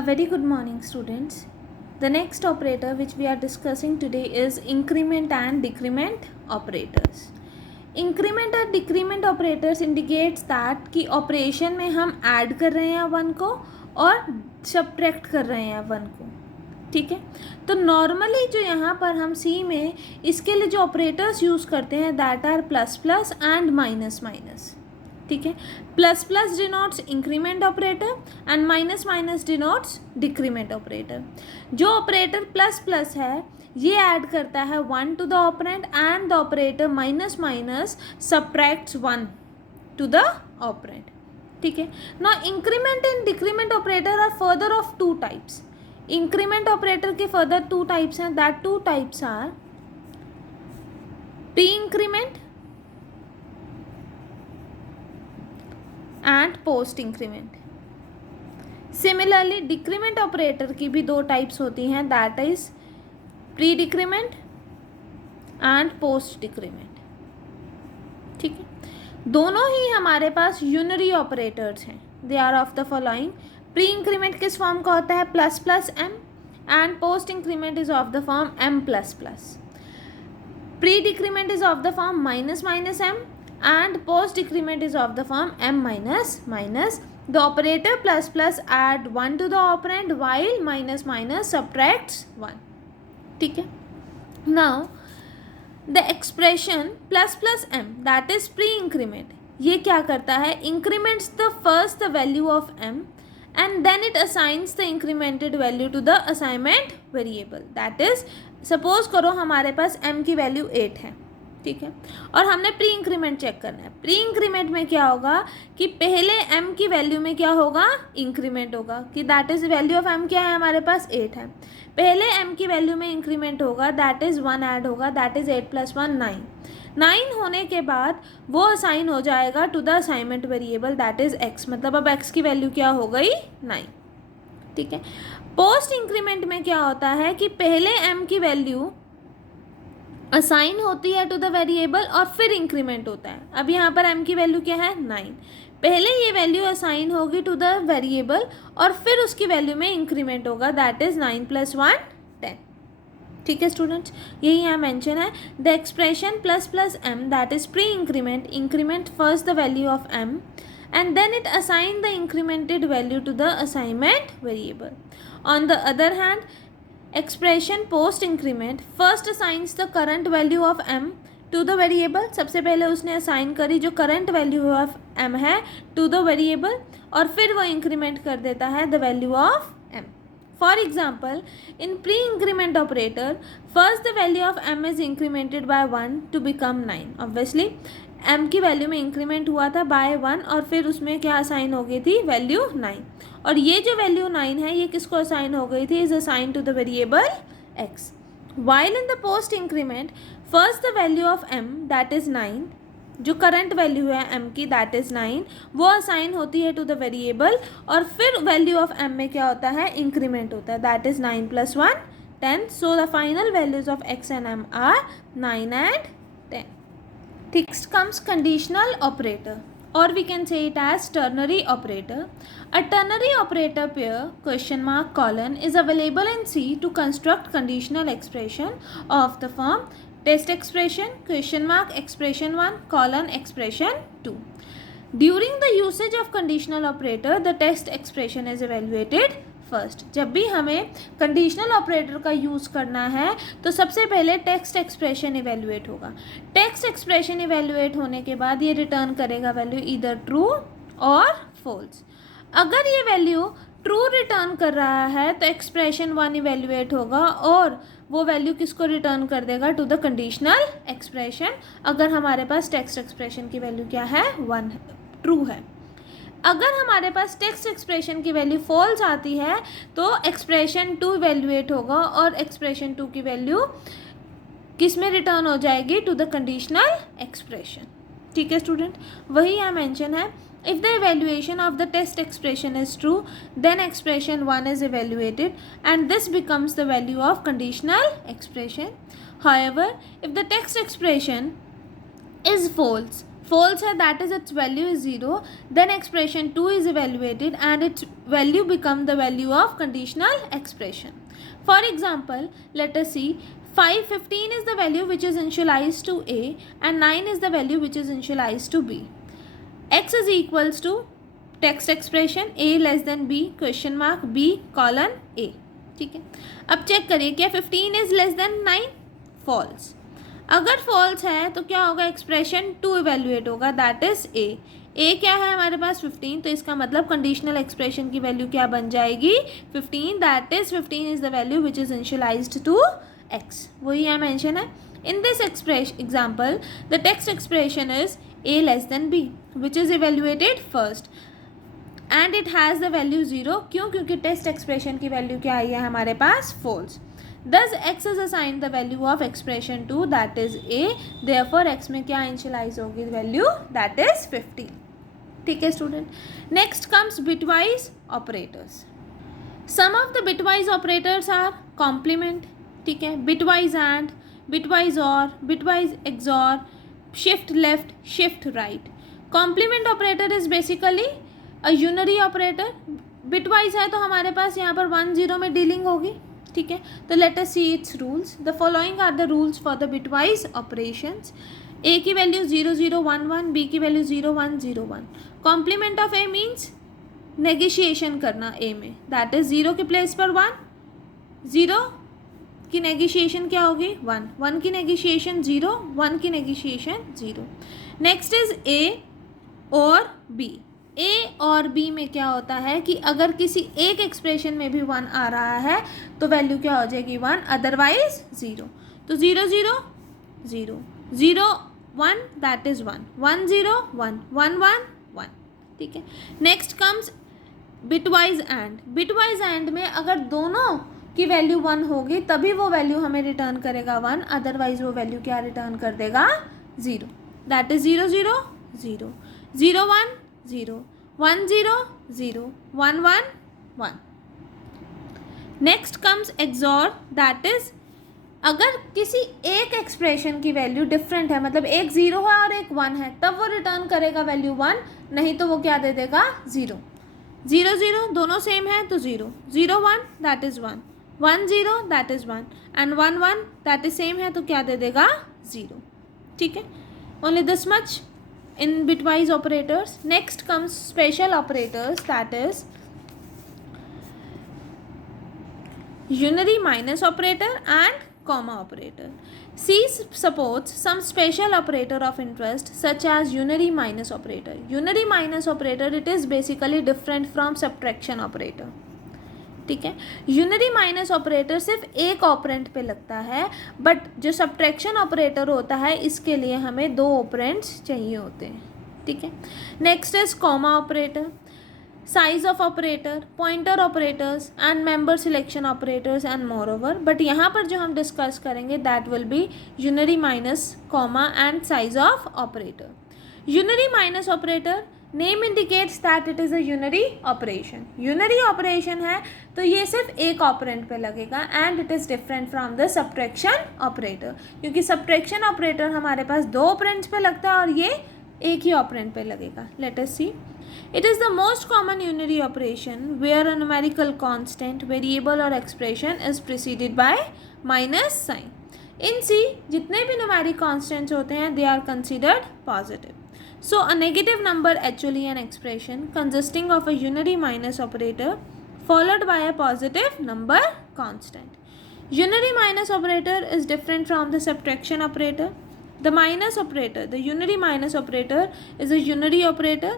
A very good morning, students. The next operator which we are discussing today is increment and decrement operators. Increment और decrement operators indicates that कि operation में हम add कर रहे हैं one को और subtract कर रहे हैं वन को. ठीक है, तो नॉर्मली जो यहाँ पर हम सी में इसके लिए जो ऑपरेटर्स यूज़ करते हैं that are plus plus and minus minus. ठीक है, plus plus denotes increment operator and minus minus denotes decrement operator. जो ऑपरेटर प्लस प्लस है ये ऐड करता है one to the operand and the operator minus minus subtracts one to the operand. ठीक है, now increment and decrement operator are further of two types. Increment operator के further two types हैं. That two types are pre increment and post increment. Similarly decrement operator की भी दो types होती हैं, that is pre decrement and post decrement. ठीक है, दोनों ही हमारे पास यूनरी ऑपरेटर्स हैं. They are of the following. Pre increment किस फॉर्म का होता है? Plus plus m and post increment is of the form m plus plus. Pre decrement is of the form minus minus m and post decrement is of the form m minus minus. The operator plus plus add 1 to the operand while minus minus subtracts 1. ठीक है, now the expression plus plus m that is pre increment ये क्या करता है? increments the first the value of m and then it assigns the incremented value to the assignment variable. that is suppose करो हमारे पास m की value 8 है. ठीक है, और हमने प्री इंक्रीमेंट चेक करना है. प्री इंक्रीमेंट में क्या होगा कि पहले m की वैल्यू में क्या होगा? इंक्रीमेंट होगा. कि that is value of m क्या है? हमारे पास 8 है. पहले m की वैल्यू में इंक्रीमेंट होगा, दैट इज 1 ऐड होगा, दैट इज 8 प्लस 1 9. 9 होने के बाद वो असाइन हो जाएगा to the assignment variable that is x. मतलब अब x की वैल्यू क्या हो गई? 9. ठीक है, पोस्ट इंक्रीमेंट में क्या होता है कि पहले m की वैल्यू असाइन होती है टू द वेरिएबल और फिर इंक्रीमेंट होता है. अब यहाँ पर m की वैल्यू क्या है? 9. पहले ये वैल्यू असाइन होगी टू द वेरिएबल और फिर उसकी वैल्यू में इंक्रीमेंट होगा, दैट इज 9 प्लस 1 10. ठीक है स्टूडेंट्स, यही यहाँ मेंशन है. The expression plus plus m that is pre increment increment first the value of m and then it assign the incremented value to the assignment variable. On the other hand, expression post increment first assigns the current value of m to the variable. सबसे पहले उसने assign करी जो current value of m है to the variable और फिर वो increment कर देता है the value of m. For example, in pre-increment operator, first the value of m is incremented by 1 to become 9. Obviously, m की वैल्यू में इंक्रीमेंट हुआ था बाय 1 और फिर उसमें क्या असाइन हो गई थी? वैल्यू 9. और ये जो वैल्यू 9 है ये किसको असाइन हो गई थी? Is assign to the variable x. While in the post increment first the value of m that is 9, जो करंट वैल्यू है m की दैट इज 9, वो असाइन होती है टू द वेरिएबल और फिर वैल्यू ऑफ m में क्या होता है? इंक्रीमेंट होता है, that is 9 plus 1 10. So the final values of x and m are 9 and 10. Next comes conditional operator, or we can say it as ternary operator. A ternary operator pair question mark colon is available in C to construct conditional expression of the form test expression question mark expression 1 colon expression 2. During the usage of conditional operator, the test expression is evaluated first. जब भी हमें conditional operator का use करना है तो सबसे पहले text expression evaluate होगा. टेक्स्ट एक्सप्रेशन इवेल्युएट होने के बाद ये रिटर्न करेगा वैल्यू ईदर ट्रू और फॉल्स. अगर ये वैल्यू ट्रू रिटर्न कर रहा है तो एक्सप्रेशन 1 इवेल्युएट होगा और वो वैल्यू किसको रिटर्न कर देगा? To the conditional expression. अगर हमारे पास टेक्स्ट एक्सप्रेशन की वैल्यू क्या है? 1 ट्रू है. अगर हमारे पास टेक्स्ट एक्सप्रेशन की वैल्यू फॉल्स आती है तो एक्सप्रेशन 2 इवेल्युएट होगा और एक्सप्रेशन 2 की वैल्यू किस में रिटर्न हो जाएगी? To the conditional expression. ठीक है स्टूडेंट, वही यहाँ मेंशन है. If the evaluation of the test expression is true then expression 1 is evaluated and this becomes the value of conditional expression. However, if the text expression is false, false है, that is its value is 0, then expression 2 is evaluated and its value become the value of conditional expression. For example, let us see 15 is the value which is initialized to a and 9 is the value which is initialized to b. X is equals to text expression a less than b question mark b colon a. ठीक है, अब check करिए क्या 15 is less than 9, false. अगर false है तो क्या होगा, एक्सप्रेशन 2 इवेल्युएट होगा, दैट इज ए क्या है हमारे पास 15, तो इसका मतलब कंडीशनल एक्सप्रेशन की वैल्यू क्या बन जाएगी 15, that is 15 is the value which is initialized to x. वही यहाँ मेंशन है. In this example the text expression is a less than b which is evaluated first and it has the value 0. क्यों? क्योंकि test expression की value क्या आई है हमारे पास, false. Thus x is assigned the value of expression 2 that is a, therefore x में क्या initialise होगी value, that is 15. ठीक है student. Next comes bitwise operators. Some of the bitwise operators are complement, ठीक है, bitwise and, bitwise or, bitwise xor, shift left, shift right. Complement operator is basically a unary operator. Bitwise है तो हमारे पास यहाँ पर 1 0 में डीलिंग होगी, ठीक है. तो let us see its rules. The following are the rules for the bitwise operations. A की वैल्यू 0 0 1 1, बी की value 0 1 0 1. Complement of A means negotiation करना ए में, दैट इज 0 के प्लेस पर 1, 0 की नेगोशिएशन क्या होगी 1, 1 की नेगोशिएशन 0, 1 की नेगोशिएशन 0. नेक्स्ट इज ए और बी. ए और बी में क्या होता है कि अगर किसी एक एक्सप्रेशन में भी 1 आ रहा है तो वैल्यू क्या हो जाएगी 1, अदरवाइज 0. तो 0 0 0 0 1 दैट इज 1, 1 0 1 1 1 1. ठीक है. Next comes bitwise and. Bitwise and में अगर दोनों की वैल्यू 1 होगी तभी वो वैल्यू हमें रिटर्न करेगा 1, अदरवाइज वो वैल्यू क्या रिटर्न कर देगा 0, that is 0 0 0 0 1 0 1 0 0 1 1 1. Next comes XOR, that is अगर किसी एक एक्सप्रेशन की वैल्यू डिफरेंट है, मतलब एक 0 है और एक 1 है, तब वो रिटर्न करेगा वैल्यू 1, नहीं तो वो क्या दे देगा 0. 0 0 दोनों सेम है तो 0 0 1 that is 1, 1 0 that is 1 and 1 1 that is same है तो क्या दे देगा 0. ठीक है. Only this much in bitwise operators. Next comes special operators, that is unary minus operator and comma operator. C supports some special operator of interest such as unary minus operator. Unary minus operator, it is basically different from subtraction operator. ठीक है. Unary minus operator सिर्फ एक operand पे लगता है, but जो subtraction operator होता है इसके लिए हमें 2 ऑपरेंट्स चाहिए होते हैं. ठीक है. Next is comma operator, size of operator, pointer operators and member selection operators and moreover. But यहाँ पर जो हम डिस्कस करेंगे that will be unary minus, comma and size of operator. Unary minus operator name indicates that it is a unary operation. Unary operation है तो ये सिर्फ एक ऑपरेंट पे लगेगा and it is different from the subtraction operator, क्योंकि subtraction operator हमारे पास 2 operands पे लगता है और ये एक ही ऑपरेंट पे लगेगा. Let us see. It is the most common unary operation where a numerical constant, variable और expression is preceded by minus sign. In C जितने भी न्यूमेरिक कांस्टेंट्स होते हैं they are considered positive. So a negative number actually an expression consisting of a unary minus operator followed by a positive number constant. Unary minus operator is different from the subtraction operator. The minus operator, the unary minus operator is a unary operator,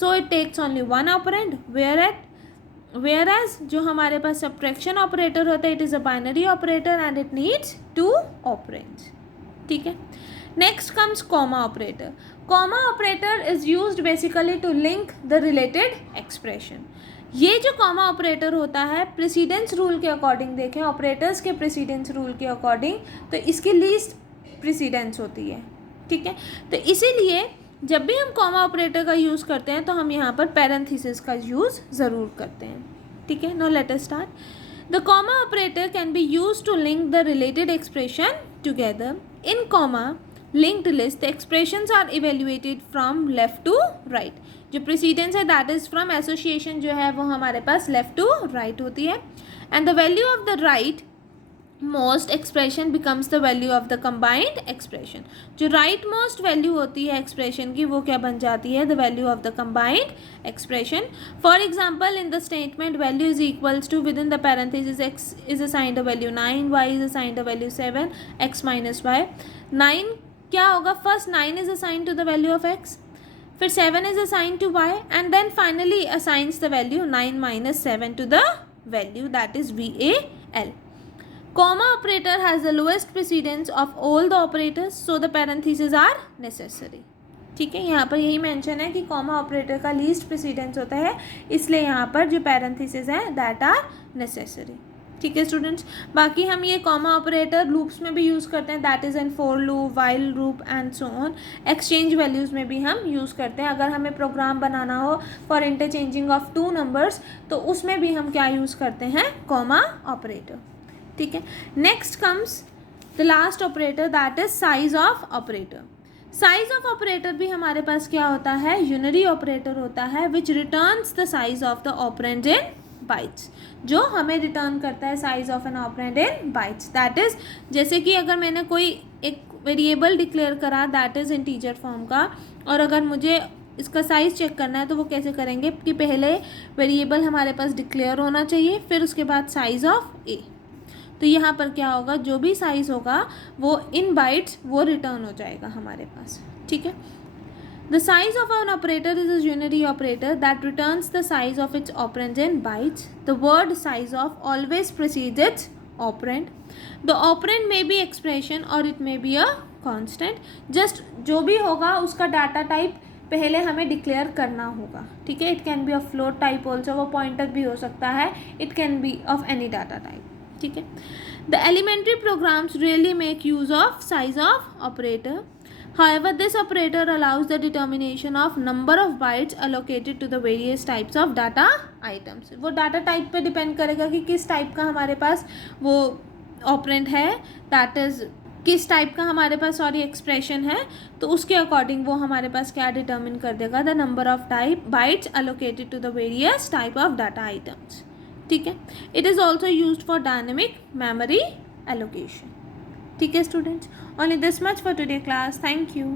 so it takes only one operand, whereas जो हमारे पास subtraction operator होता है it is a binary operator and it needs 2 operands. ठीक है. Next comes comma operator. Comma operator is used basically to link the related expression. ये जो comma operator होता है precedence rule के अकॉर्डिंग देखें, ऑपरेटर्स के precedence rule के अकॉर्डिंग, तो इसकी least precedence होती है. ठीक है. तो इसीलिए जब भी हम comma operator का यूज़ करते हैं तो हम यहाँ पर parenthesis का यूज़ ज़रूर करते हैं. ठीक है. Now let us start. The comma operator can be used to link the related expression together. In comma, linked list the expressions are evaluated from left to right. जो प्रेसिडेंस है that is from association जो है वो हमारे पास left to right होती है. And the value of the right most expression becomes the value of the combined expression. जो right most value होती है एक्सप्रेशन की वो क्या बन जाती है, the value of the combined expression. For example in the statement value is equals to within the parenthesis x is assigned a value 9, y is assigned a value 7, x minus y. 9 क्या होगा, first 9 is assigned to the value of x, फिर 7 is assigned to y and then finally assigns the value 9 minus 7 to the value that is VAL. Comma operator has the lowest precedence of all the operators, so the parentheses are necessary. ठीक है, यहाँ पर यही mention है कि comma operator का least precedence होता है, इसलिए यहाँ पर जो पैरेंथेसिस हैं दैट आर नेसेसरी. ठीक है स्टूडेंट्स, बाकी हम ये कॉमा ऑपरेटर लूप्स में भी यूज़ करते हैं, that is in for loop, while loop and so on. Exchange values में भी हम यूज़ करते हैं. अगर हमें प्रोग्राम बनाना हो for interchanging of two numbers तो उसमें भी हम क्या यूज़ करते हैं, कॉमा ऑपरेटर. ठीक है, next comes the last operator that is size of operator. Size of operator भी हमारे पास क्या होता है, यूनरी ऑपरेटर होता है which returns the size of the operand in bytes. जो हमें रिटर्न करता है size of an operand in bytes. That is जैसे कि अगर मैंने कोई एक वेरिएबल डिक्लेयर करा दैट इज इंटीजर फॉर्म का, और अगर मुझे इसका साइज़ चेक करना है तो वो कैसे करेंगे कि पहले वेरिएबल हमारे पास डिक्लेयर होना चाहिए, फिर उसके बाद साइज ऑफ ए. तो यहाँ पर क्या होगा, जो भी साइज़ होगा वो इन बाइट्स वो रिटर्न हो जाएगा हमारे पास. ठीक है, the size of an operator is a unary operator that returns the size of its operand in bytes. The word size of always precedes its operand. The operand may be expression और it may be a constant. Just जो भी होगा उसका data type पहले हमें declare करना होगा. ठीक है, it can be a float type also, वो पॉइंटर भी हो सकता है, it can be of any data type. ठीक है, the elementary programs really make use of size of operator. However, this operator allows the determination of number of bytes allocated to the various types of data items. वो data type पे depend करेगा कि किस type का हमारे पास वो operand है, that is किस टाइप का हमारे पास एक्सप्रेशन है, तो उसके अकॉर्डिंग वो हमारे पास क्या डिटर्मिन कर देगा, the number of type bytes allocated to the various type of data items. ठीक है, it is also used for dynamic memory allocation. ठीक है students, only this much for today class. Thank you.